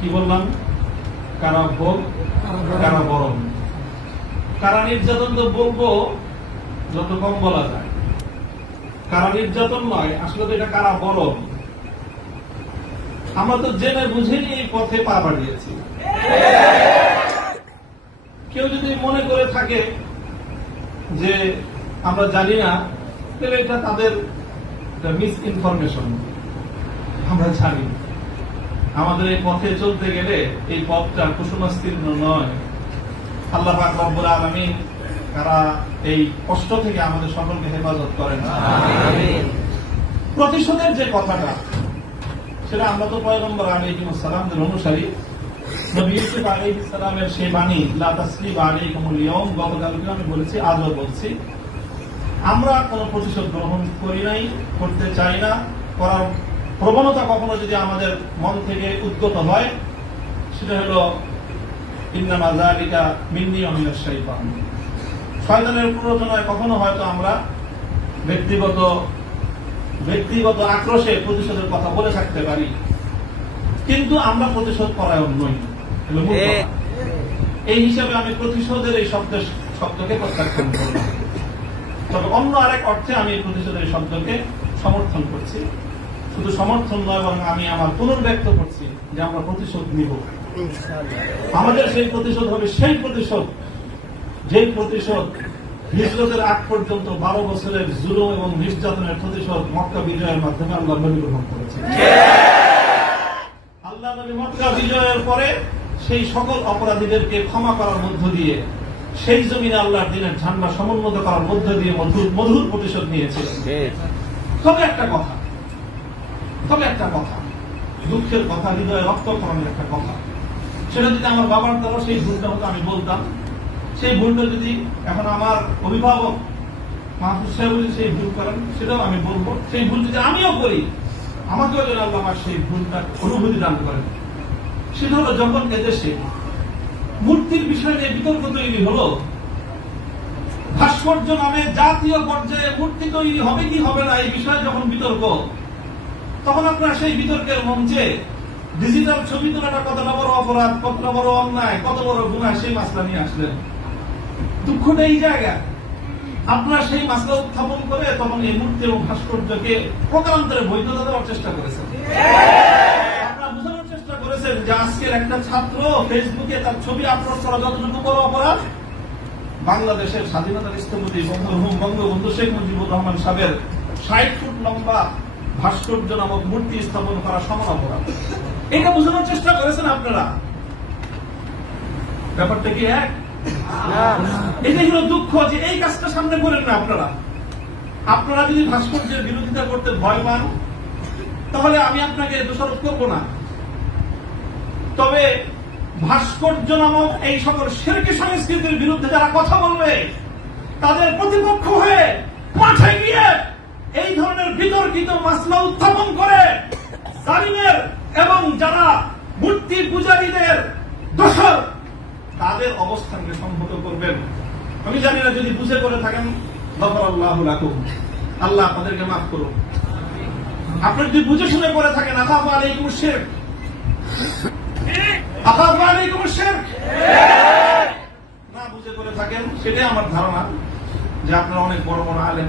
কি বললাম? কারা ভোগ, কারা বরণ। কারা নির্যাতন তো বলব যত কম বলা যায়। কারা নির্যাতন নয়, আসলে তো এটা কারা বরণ। আমরা তো জেনে বুঝেই এই পথে পা বাড়িয়েছি। কেউ যদি মনে করে থাকে যে আমরা জানি না, তাহলে এটা তাদের মিস ইনফরমেশন আমরা জানি আমাদের এই পথে চলতে গেলে এই পথটা কুসুমাস্তীর্ণ নয়। আল্লাহ পাক রব্বুল আলামিন তারা এই কষ্ট থেকে আমাদের সকলকে হেফাজত করেন প্রতিশোধের যে কথাটা সেটা আমরা তো পয়গম্বর আলাইহিম সালামদের অনুসারী। নবী ইউসুফ আলাইহিস সালামের সেই বাণী লা তাসলিব আলাইকুমুল ইয়াউম গতকালকে আমি বলেছি আজও বলছি। আমরা কোনো প্রতিশোধ গ্রহণ করি নাই করতে চাই না করার প্রবণতা কখনো যদি আমাদের মন থেকে উদ্গত হয়, সেটা হলো, ইন্নামা মিন্নি ওয়া মিনাশ শাইতান। শয়তানের প্ররোচনায় কখনো হয়তো আমরা ব্যক্তিগত ব্যক্তিগত আক্রোশে প্রতিশোধের কথা বলে থাকতে পারি। কিন্তু আমরা প্রতিশোধ পরায়ণ নই। এই হিসাবে আমি প্রতিশোধের এই শব্দ, শব্দকে প্রত্যাখ্যান করলাম। তবে অন্য আরেক অর্থে আমি এই প্রতিশোধের শব্দকে সমর্থন করছি। শুধু সমর্থন নয় বরং আমি আমার পুনর্ব্যক্ত করছি যে আমরা প্রতিশোধ নিব। আমাদের সেই প্রতিশোধ হবে সেই প্রতিশোধ যেই প্রতিশোধ হিজরতের আগ পর্যন্ত বারো বছরের জুলুম এবং নির্যাতনের প্রতিশোধ মক্কা বিজয়ের মাধ্যমে আল্লাহ নবী গ্রহণ করেছেন। আল্লাহ নবী মক্কা বিজয়ের পরে সেই সকল অপরাধীদেরকে ক্ষমা করার মধ্য দিয়ে সেই জমিনে আল্লাহর দিনের ঝান্ডা সমুন্নত করার মধ্য দিয়ে মধুর মধুর প্রতিশোধ নিয়েছে তবে একটা কথা তবে একটা কথা, দুঃখের কথা, হৃদয়ে রক্তকরণের একটা কথা। সেটা যদি আমার বাবার দ্বারা, সেই ভুলটা হতো আমি বলতাম। সেই ভুলটা যদি এখন আমার অভিভাবক মাহফুজ সাহেব যদি সেই ভুল করেন, সেটাও আমি বলব। সেই ভুল যদি আমিও করি, আমাকেও যেন আল্লাহ আমার সেই ভুলটা, অনুভূতি দান করেন। সেটা হলো যখন এদেশে মূর্তির বিষয় নিয়ে বিতর্ক তৈরি হলো, ভাস্কর্য নামে জাতীয় পর্যায়ে মূর্তি তৈরি হবে কি হবে না, এই বিষয়ে যখন বিতর্ক তখন আপনারা সেই বিতর্কের মঞ্চে ডিজিটাল ছবি তোলাটা কতটা বড় অপরাধ কতটা বড় অন্যায়, কত বড় গুণা সেই মাসলা নিয়ে আসলেন। দুঃখটা এই জায়গা। আপনারা সেই মাসলা উত্থাপন করে তখন এই মূর্তি এবং ভাস্কর্যকে প্রকারান্তরে বৈধতা দেওয়ার চেষ্টা করেছেন। করেছেন যে আজকের একটা ছাত্র ফেসবুকে তার ছবি আপলোড করা যতটুকু বড় অপরাধ, বাংলাদেশের স্বাধীনতার স্থপতি বঙ্গবন্ধু শেখ মুজিবুর রহমান সাহেবের ষাট ফুট লম্বা ভাস্কর্য নামক মূর্তি স্থাপন করা সমান অপরাধ। এটা বোঝানোর চেষ্টা করেছেন আপনারা। ব্যাপারটা কি এক? এটাই হলো দুঃখ যে এই কাজটা সামনে করেন না আপনারা। আপনারা যদি ভাস্কর্যের বিরোধিতা করতে ভয় পান, তাহলে আমি আপনাকে দোষারোপ করব না। তবে ভাস্কর্য নামক এই সকল শেরকি সংস্কৃতির বিরুদ্ধে যারা কথা বলবে, তাদের প্রতিপক্ষ হয়ে মাঠে গিয়ে এই ধরনের বিতর্কিত মাসলা উত্থাপন করে জালিমের এবং যারা মূর্তি পূজারীদের দোষর, তাদের অবস্থানকে সংহত করবেন। আমি জানি না, যদি বুঝে করে থাকেন, গফর আল্লাহ লাকুম। আল্লাহ আপনাদেরকে মাফ করুন। আপনি যদি বুঝে শুনে করে থাকেন আকাফ আলাইকুম শেখ আকাফ আলাইকুম শেখ না বুঝে করে থাকেন, সেটাই আমার ধারণা যে আপনারা অনেক বড় বড় আলেন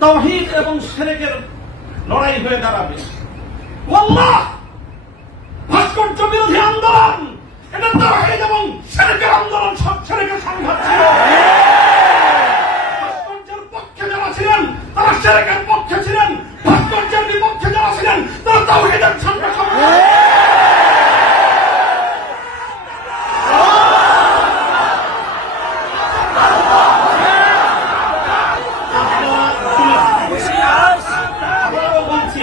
তহিদ এবং সেরেকের লড়াই হয়ে দাঁড়াবে। ভাস্কর্য বিরোধী আন্দোলন! এটা তহিদ এবং সেরেকের আন্দোলন সব ছেলেকে সংঘাত ছিল ভাস্কর্যের পক্ষে যারা ছিলেন তারা শিরকের পক্ষে ছিলেন ভাস্কর্যের বিপক্ষে যারা ছিলেন তারা তাওহীদের সঙ্গে সংঘাত আবারও বলছি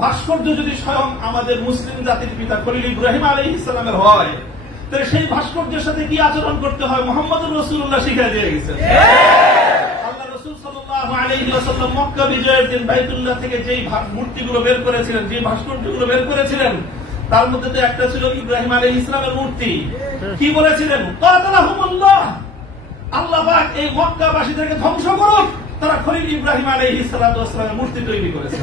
ভাস্কর্য যদি স্বয়ং আমাদের মুসলিম জাতির পিতা খলিল ইব্রাহিম আলী ইসলামের হয়, তাহলে সেই ভাস্কর্যের সাথে কি আচরণ করতে হয়? মোহাম্মদ রসুল্লাহ শিখা দিয়ে গেছেন তার মধ্যে একটা ছিল ইব্রাহিম আলাইহিস ইসলামের মূর্তি। কি বলেছিলেন? আল্লাহ এই ধ্বংস করুন তারা খলিল ইব্রাহিম আলাইহিস সালাতু ওয়াস সালামের মূর্তি তৈরি করেছে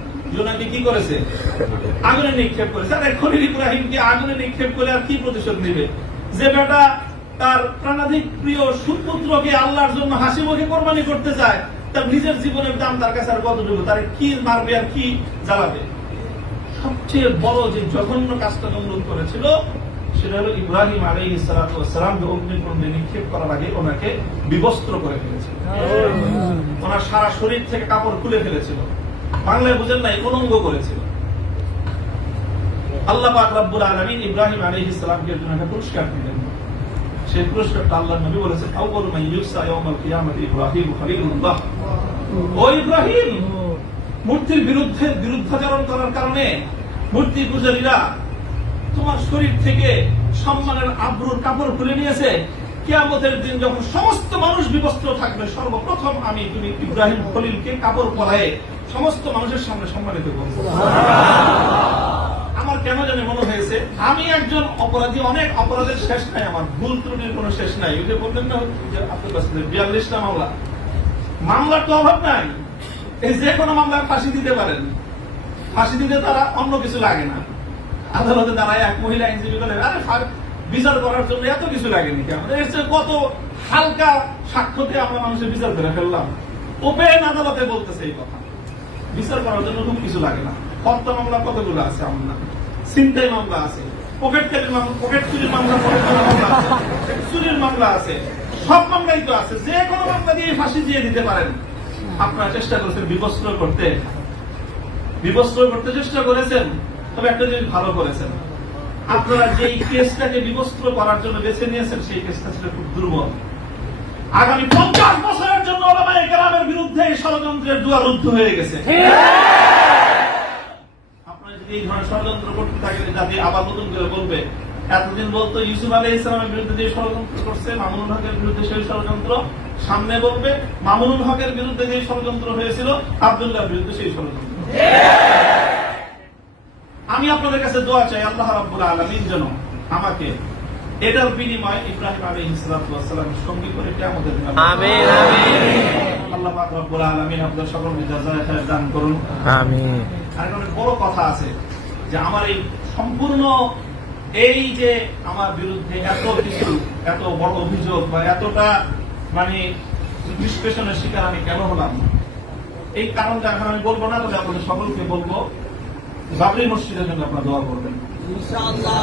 যে ওনাকে কি করেছে? আগুনে নিক্ষেপ করেছে আর খলিল ইব্রাহিমকে আগুনে নিক্ষেপ করে আর কি প্রতিশোধ নেবে? যে বেটা তার প্রাণাধিক প্রিয় সুপুত্রকে আল্লাহর জন্য হাসি মুখে কোরবানি করতে চায় তার নিজের জীবনের দাম তার কাছে আর কতটুকু? তার কি মারবে আর কি জ্বালাবে? সবচেয়ে বড় যে জঘন্য কাজটা নমরুদ করেছিল সেটা হলো ইব্রাহিম আলী সালামকে অগ্নিকুণ্ডে নিক্ষেপ করার আগে ওনাকে বিবস্ত্র করে ফেলেছিল ওনার সারা শরীর থেকে কাপড় খুলে ফেলেছিল। বাংলায় বুঝেন নাই উলঙ্গ করেছিল? আল্লাহ পাক রব্বুল আলামিন ইব্রাহিম আলাইহিস সালামকে জন্য একটা পুরস্কার দিলেন। সেই পুরস্কারটা আল্লাহ নবী বলেছেন, আউয়ালু মান ইউসা ইয়াউমাল কিয়ামাতি ইব্রাহিম খলিলুল্লাহ। ও ইব্রাহিম, মূর্তির বিরুদ্ধে বিরুদ্ধাচরণ করার কারণে মূর্তি পূজারীরা তোমার শরীর থেকে সম্মানের আব্রুর কাপড় খুলে নিয়েছে। কিয়ামতের দিন যখন সমস্ত মানুষ বিবস্ত্র থাকবে, সর্বপ্রথম আমি তুমি ইব্রাহিম খলিলকে কাপড় পরায়ে সমস্ত মানুষের সামনে সম্মানিত করব আমার কেন জানি মনে হয়েছে, আমি একজন অপরাধী, অনেক অপরাধের শেষ নাই আমার, ভুল ত্রুটির কোনো শেষ নাই। ওই যে বললেন না আব্দুল বাসিদের বিয়াল্লিশটা মামলা। মামলার তো অভাব নাই। এই যে কোনো মামলার ফাঁসি দিতে পারেন। ফাঁসি দিতে তারা অন্য কিছু লাগে না। আদালতে দাঁড়ায় এক মহিলা আইনজীবী বলে আরে বিচার করার জন্য এত কিছু লাগেনি আমাদের এর কত হালকা সাক্ষ্যতে আমরা মানুষের বিচার করে ফেললাম। ওপেন আদালতে বলতেছে এই কথা। বিচার করার জন্য খুব কিছু লাগে না। হত্যা মামলা কতগুলো আছে আমার? না চিন্তাই মামলা আছে। পকেট কালির মামলা, পকেট চুরির মামলা চুরির মামলা আছে। সব মামলাই তো আছে। যে কোনো মামলা দিয়ে ফাঁসি দিয়ে দিতে পারেন। আপনারা চেষ্টা করেছেন বিবস্ত্র করতে। বিবস্ত্র করতে চেষ্টা করেছেন, তবে একটা জিনিস ভালো করেছেন। আপনারা যেই কেসটাকে বিবস্ত্র করার জন্য বেছে নিয়েছেন, সেই কেসটা ছিল খুব দুর্বল। আগামী পঞ্চাশ ওলামায়ে কেরামের বিরুদ্ধে এই ষড়যন্ত্রের দুয়ার রুদ্ধ হয়ে গেছে। আপনারা যদি এই ধরনের ষড়যন্ত্র করতে থাকেন জাতি আবার নতুন করে বলবে। এতদিন বলতো ইউসুফ আলী ইসলামের বিরুদ্ধে যে ষড়যন্ত্র করছে মামুনুল হকের বিরুদ্ধে সেই ষড়যন্ত্র। সামনে বলবে মামুনুল হকের বিরুদ্ধে যে ষড়যন্ত্র হয়েছিল আবদুল্লাহর বিরুদ্ধে সেই ষড়যন্ত্র। আমি আপনাদের কাছে দোয়া চাই আল্লাহ রাব্বুল আলামিন যেন আমাকে এটার বিনিময়ে ইব্রাহিম সঙ্গী করে কিয়ামতের দিন আমিন, আমিন। আল্লাহ পাক রব্বুল আলামিন সকলকে জাযায়ে দান করুন। আর অনেক বড় কথা আছে যে আমার এই সম্পূর্ণ এই যে আমার বিরুদ্ধে এত কিছু এত বড় অভিযোগ বা এতটা মানে নিষ্পেষণের শিকার আমি কেন হলাম? এই কারণটা এখন আমি বলব না তবে আপনাদের সকলকে বলব বাবরি মসজিদের জন্য আপনারা দোয়া করবেন। ইনশাআল্লাহ।